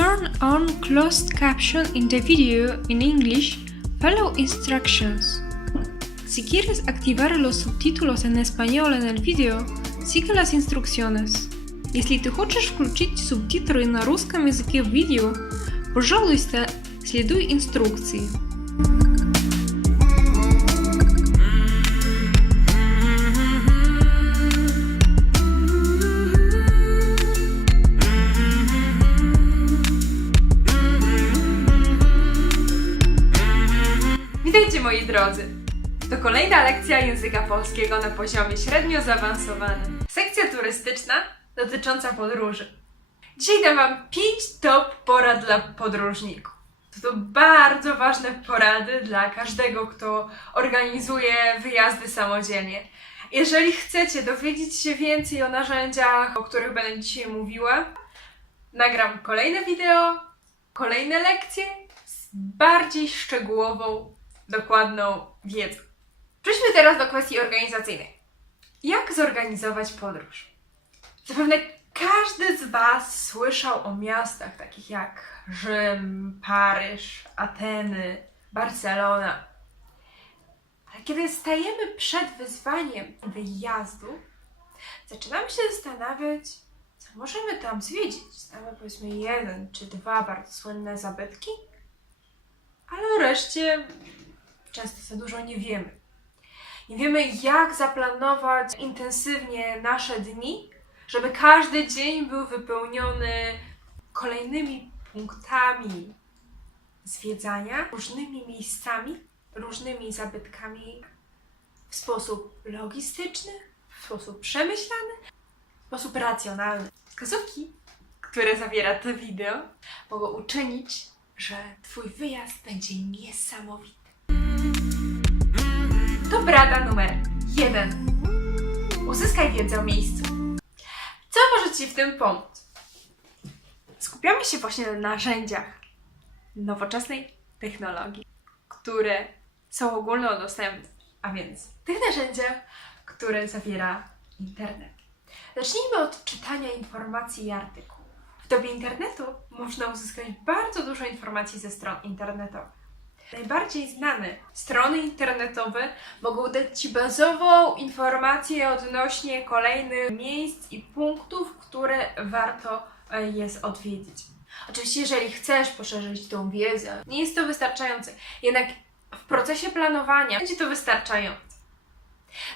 turn on closed caption in the video in English, follow instructions. Si quieres activar los subtítulos en español en el video, sigue las instrucciones. Если ты хочешь включить субтитры на русском языке в видео, пожалуйста, следуй инструкции. Witajcie moi drodzy! To kolejna lekcja języka polskiego na poziomie średnio zaawansowanym. Sekcja turystyczna dotycząca podróży. Dzisiaj dam Wam 5 top porad dla podróżników. To bardzo ważne porady dla każdego, kto organizuje wyjazdy samodzielnie. Jeżeli chcecie dowiedzieć się więcej o narzędziach, o których będę dzisiaj mówiła, nagram kolejne wideo, kolejne lekcje z bardziej szczegółową, dokładną wiedzą. Przejdźmy teraz do kwestii organizacyjnej. Jak zorganizować podróż? Zapewne każdy z Was słyszał o miastach takich jak Rzym, Paryż, Ateny, Barcelona. Ale kiedy stajemy przed wyzwaniem wyjazdu, zaczynamy się zastanawiać, co możemy tam zwiedzić. Znamy powiedzmy 1 czy 2 bardzo słynne zabytki, ale o reszcie często za dużo nie wiemy. Nie wiemy, jak zaplanować intensywnie nasze dni, żeby każdy dzień był wypełniony kolejnymi punktami zwiedzania, różnymi miejscami, różnymi zabytkami w sposób logistyczny, w sposób przemyślany, w sposób racjonalny. Wskazówki, które zawiera to wideo, mogą uczynić, że Twój wyjazd będzie niesamowity. To rada numer 1. Uzyskaj wiedzę o miejscu. Co może Ci w tym pomóc? Skupiamy się właśnie na narzędziach nowoczesnej technologii, które są ogólnodostępne, a więc tych narzędziach, które zawiera internet. Zacznijmy od czytania informacji i artykułów. W dobie internetu można uzyskać bardzo dużo informacji ze stron internetowych. Najbardziej znane strony internetowe mogą dać Ci bazową informację odnośnie kolejnych miejsc i punktów, które warto jest odwiedzić. Oczywiście, jeżeli chcesz poszerzyć tą wiedzę, nie jest to wystarczające. Jednak w procesie planowania będzie to wystarczające.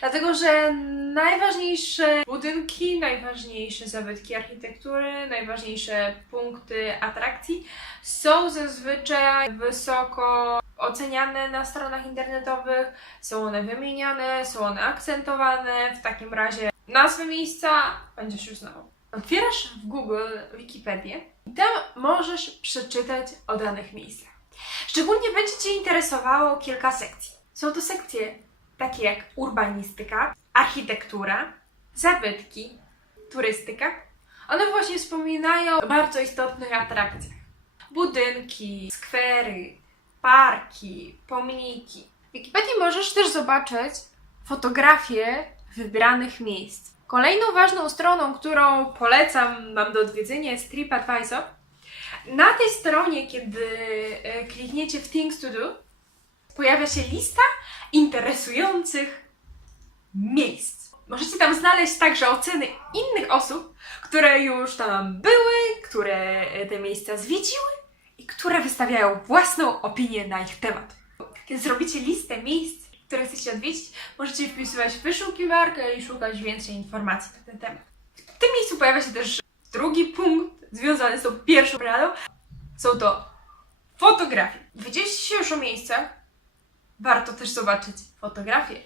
Dlatego, że najważniejsze budynki, najważniejsze zabytki architektury, najważniejsze punkty atrakcji są zazwyczaj wysoko oceniane na stronach internetowych, są one wymieniane, są one akcentowane. W takim razie nazwę miejsca będziesz już znał. Otwierasz w Google Wikipedię i tam możesz przeczytać o danych miejscach. Szczególnie będzie Cię interesowało kilka sekcji. Są to sekcje takie jak urbanistyka, architektura, zabytki, turystyka. One właśnie wspominają o bardzo istotnych atrakcjach. Budynki, skwery, parki, pomniki. W Wikipedii możesz też zobaczyć fotografie wybranych miejsc. Kolejną ważną stroną, którą polecam Wam do odwiedzenia, jest TripAdvisor. Na tej stronie, kiedy klikniecie w Things to Do, pojawia się lista interesujących miejsc. Możecie tam znaleźć także oceny innych osób, które już tam były, które te miejsca zwiedziły i które wystawiają własną opinię na ich temat. Kiedy zrobicie listę miejsc, które chcecie odwiedzić, możecie wpisywać w wyszukiwarkę i szukać więcej informacji na ten temat. W tym miejscu pojawia się też drugi punkt związany z tą pierwszą radą. Są to fotografie. Dowiedzieliście się już o miejscach? Warto też zobaczyć fotografie.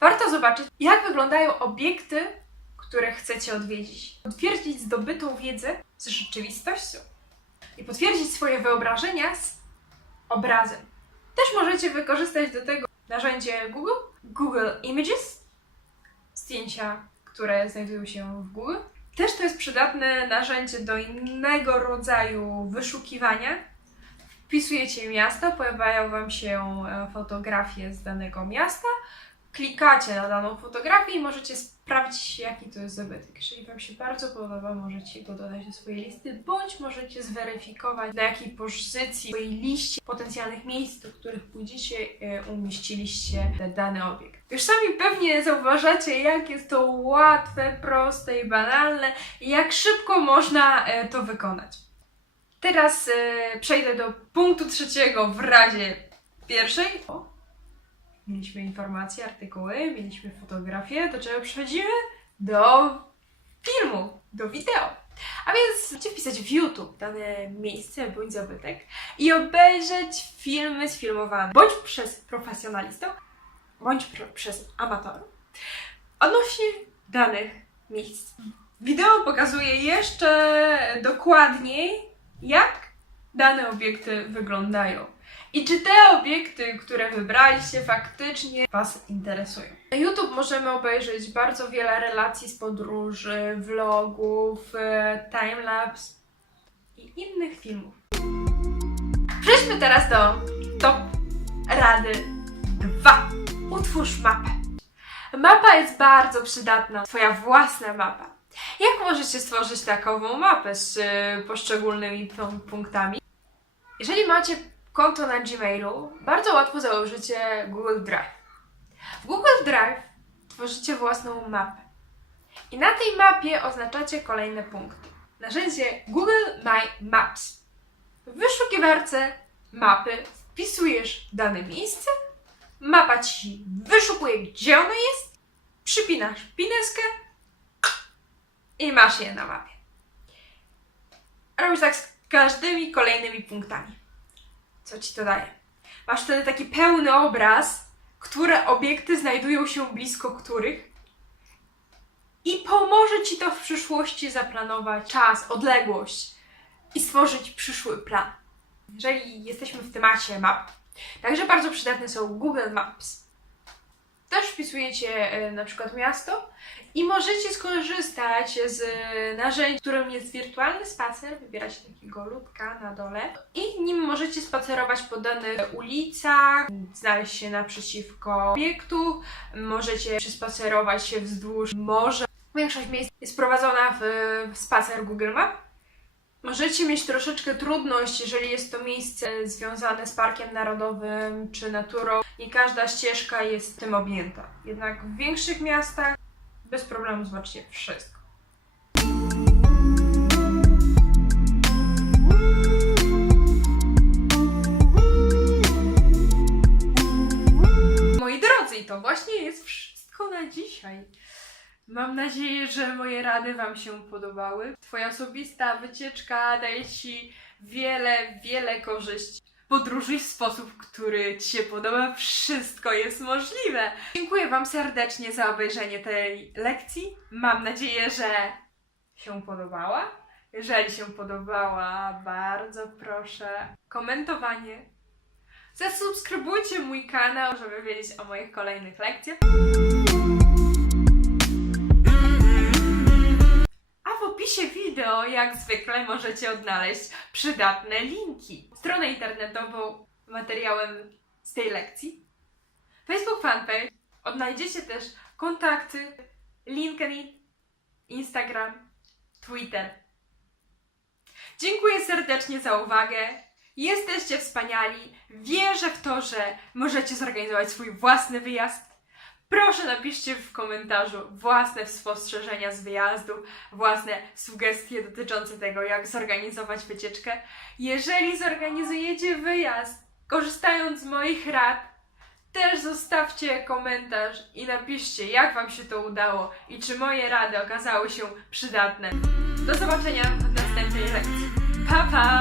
Warto zobaczyć, jak wyglądają obiekty, które chcecie odwiedzić. Potwierdzić zdobytą wiedzę z rzeczywistością i potwierdzić swoje wyobrażenia z obrazem. Też możecie wykorzystać do tego narzędzie Google Images, zdjęcia, które znajdują się w Google. Też to jest przydatne narzędzie do innego rodzaju wyszukiwania. Wpisujecie miasto, pojawiają Wam się fotografie z danego miasta, klikacie na daną fotografię i możecie sprawdzić, jaki to jest zabytek. Jeżeli Wam się bardzo podoba, możecie go dodać do swojej listy, bądź możecie zweryfikować, na jakiej pozycji w swojej liście potencjalnych miejsc, do których pójdziecie, umieściliście dany obiekt. Już sami pewnie zauważacie, jak jest to łatwe, proste i banalne i jak szybko można to wykonać. Teraz przejdę do punktu trzeciego w razie pierwszej. Mieliśmy informacje, artykuły, mieliśmy fotografię, do czego przechodzimy? Do filmu, do wideo. A więc możecie wpisać w YouTube dane miejsce bądź zabytek i obejrzeć filmy sfilmowane bądź przez profesjonalistów, bądź przez amatorów odnośnie danych miejsc. Wideo pokazuje jeszcze dokładniej, jak dane obiekty wyglądają. I czy te obiekty, które wybraliście, faktycznie Was interesują. Na YouTube możemy obejrzeć bardzo wiele relacji z podróży, vlogów, timelapse i innych filmów. Przejdźmy teraz do top rady 2. Utwórz mapę. Mapa jest bardzo przydatna. Twoja własna mapa. Jak możecie stworzyć takową mapę z poszczególnymi punktami? Jeżeli macie konto na Gmailu, bardzo łatwo założycie Google Drive. W Google Drive tworzycie własną mapę. I na tej mapie oznaczacie kolejne punkty. Narzędzie Google My Maps. W wyszukiwarce mapy wpisujesz dane miejsce, mapa Ci wyszukuje, gdzie ono jest, przypinasz pineskę i masz je na mapie. Robisz tak z każdymi kolejnymi punktami. Co Ci to daje? Masz wtedy taki pełny obraz, które obiekty znajdują się blisko których i pomoże Ci to w przyszłości zaplanować czas, odległość i stworzyć przyszły plan. Jeżeli jesteśmy w temacie map, także bardzo przydatne są Google Maps. Też wpisujecie na przykład miasto i możecie skorzystać z narzędzia, którym jest wirtualny spacer. Wybieracie takiego ludka na dole i nim możecie spacerować po danych ulicach, znaleźć się naprzeciwko obiektu, możecie przespacerować się wzdłuż morza. Większość miejsc jest prowadzona w spacer Google Map. Możecie mieć troszeczkę trudność, jeżeli jest to miejsce związane z parkiem narodowym czy naturą. Nie każda ścieżka jest tym objęta. Jednak w większych miastach bez problemu zobaczycie wszystko. Moi drodzy, i to właśnie jest wszystko na dzisiaj. Mam nadzieję, że moje rady Wam się podobały. Twoja osobista wycieczka daje Ci wiele korzyści. Podróżuj w sposób, który Ci się podoba. Wszystko jest możliwe. Dziękuję Wam serdecznie za obejrzenie tej lekcji. Mam nadzieję, że się podobała. Jeżeli się podobała, bardzo proszę komentowanie. Zasubskrybujcie mój kanał, żeby wiedzieć o moich kolejnych lekcjach. W opisie wideo, jak zwykle, możecie odnaleźć przydatne linki. Stronę internetową z materiałem z tej lekcji, Facebook fanpage, odnajdziecie też kontakty, LinkedIn, Instagram, Twitter. Dziękuję serdecznie za uwagę. Jesteście wspaniali. Wierzę w to, że możecie zorganizować swój własny wyjazd. Proszę napiszcie w komentarzu własne spostrzeżenia z wyjazdu, własne sugestie dotyczące tego, jak zorganizować wycieczkę. Jeżeli zorganizujecie wyjazd, korzystając z moich rad, też zostawcie komentarz i napiszcie, jak Wam się to udało i czy moje rady okazały się przydatne. Do zobaczenia w następnej lekcji. Pa, pa!